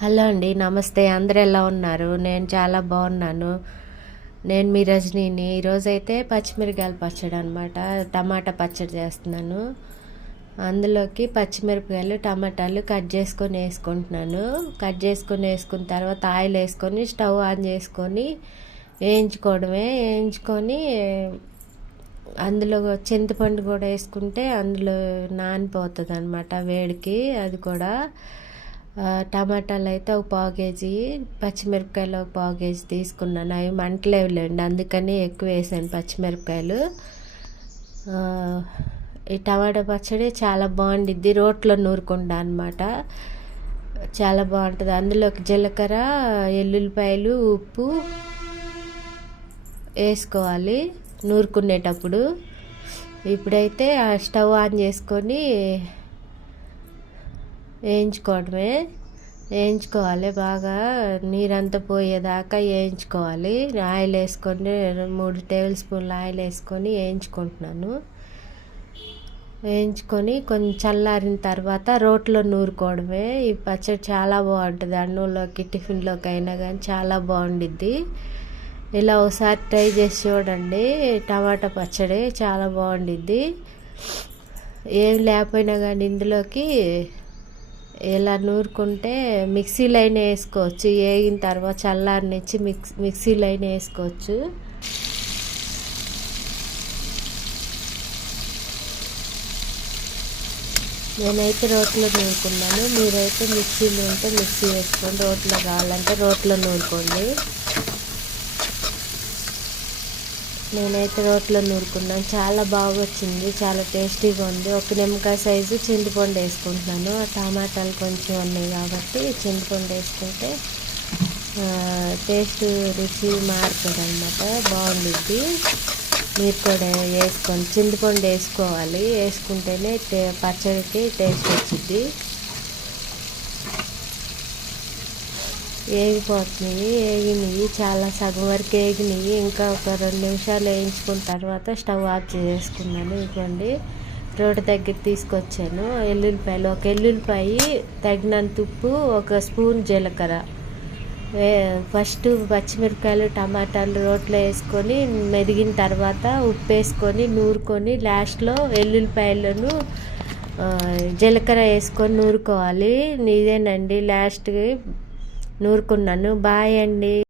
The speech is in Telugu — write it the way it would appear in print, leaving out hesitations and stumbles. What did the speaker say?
హలో అండి, నమస్తే. అందరు ఎలా ఉన్నారు? నేను చాలా బాగున్నాను. నేను మీ రజనీని. ఈరోజైతే పచ్చిమిరకాయల పచ్చడి అనమాట, టమాటా పచ్చడి చేస్తున్నాను. అందులోకి పచ్చిమిరపకాయలు, టమాటాలు కట్ చేసుకొని వేసుకుంటున్నాను. కట్ చేసుకొని వేసుకున్న తర్వాత ఆయిల్ వేసుకొని స్టవ్ ఆన్ చేసుకొని వేయించుకొని అందులో చింతపండు కూడా వేసుకుంటే అందులో నానిపోతుంది అనమాట వేడికి. అది కూడా టమాటాలు అయితే ఒక పావు కేజీ, పచ్చిమిరపకాయలు ఒక పావు కేజీ తీసుకున్నాను. అవి మంటలేవులేండి, అందుకని ఎక్కువ వేసాను పచ్చిమిరపకాయలు. ఈ టమాటా పచ్చడి చాలా బాగుండిద్ది, రోట్లో నూరుకుంటా అనమాట. చాలా బాగుంటుంది. అందులోకి జీలకర్ర, ఎల్లుల్లిపాయలు, ఉప్పు వేసుకోవాలి నూరుకునేటప్పుడు. ఇప్పుడైతే ఆ స్టవ్ ఆన్ చేసుకొని వేయించుకోవాలి బాగా, నీరంతా పోయేదాకా వేయించుకోవాలి. ఆయిల్ వేసుకొని 3 టేబుల్ స్పూన్ల ఆయిల్ వేసుకొని వేయించుకొని కొంచెం చల్లారిన తర్వాత రోట్లో నూరుకోవడమే. ఈ పచ్చడి చాలా బాగుంటుంది, అన్నంలోకి టిఫిన్లోకి అయినా కానీ చాలా బాగుండిద్ది. ఇలా ఒకసారి ట్రై చేసి చూడండి. టమాటా పచ్చడి చాలా బాగుండిద్ది. ఏం లేకపోయినా కానీ ఇందులోకి ఇలా నూరుకుంటే మిక్సీలో అయినా వేసుకోవచ్చు. వేగిన తర్వాత చల్లారనిచ్చి మిక్సీలో అయినా వేసుకోవచ్చు. నేనైతే రోట్లో నూరుకున్నాను. మీరైతే మిక్సీలో ఉంటే మిక్సీ వేసుకోండి, రోట్లో కావాలంటే రోట్లో నూరుకోండి. నేనైతే రోట్లో నూరుకున్నాను. చాలా బాగా వచ్చింది, చాలా టేస్టీగా ఉంది. ఒక నిమ్మకాయ సైజు చింతపండు వేసుకుంటున్నాను. టమాటాలు కొంచెం ఉన్నాయి కాబట్టి చింతపండు వేసుకుంటే టేస్ట్, రుచి మారుతుంది అన్నమాట, బాగుండిద్ది. మీరు కూడా వేసుకోండి, చింతపండు వేసుకోవాలి. వేసుకుంటేనే పచ్చడికి టేస్ట్ వచ్చింది. ఏగినాయి, చాలా సగం వరకు ఏగినాయి. ఇంకా ఒక 2 నిమిషాలు వేయించుకున్న తర్వాత స్టవ్ ఆఫ్ చేసుకున్నాను. ఇదిగోండి, రోడ్డు దగ్గర తీసుకొచ్చాను. ఒక ఎల్లుల్లిపాయ, తగినంత ఉప్పు, 1 స్పూన్ జీలకర్ర. ఫస్ట్ పచ్చిమిరపకాయలు, టమాటాలు రోట్లో వేసుకొని మెదిగిన తర్వాత ఉప్పు వేసుకొని నూరుకొని లాస్ట్లో ఎల్లుల్లిపాయలను జీలకర్ర వేసుకొని నూరుకోవాలి. ఇదేనండి లాస్ట్కి నూరుకున్నాను. బాయ్ అండి.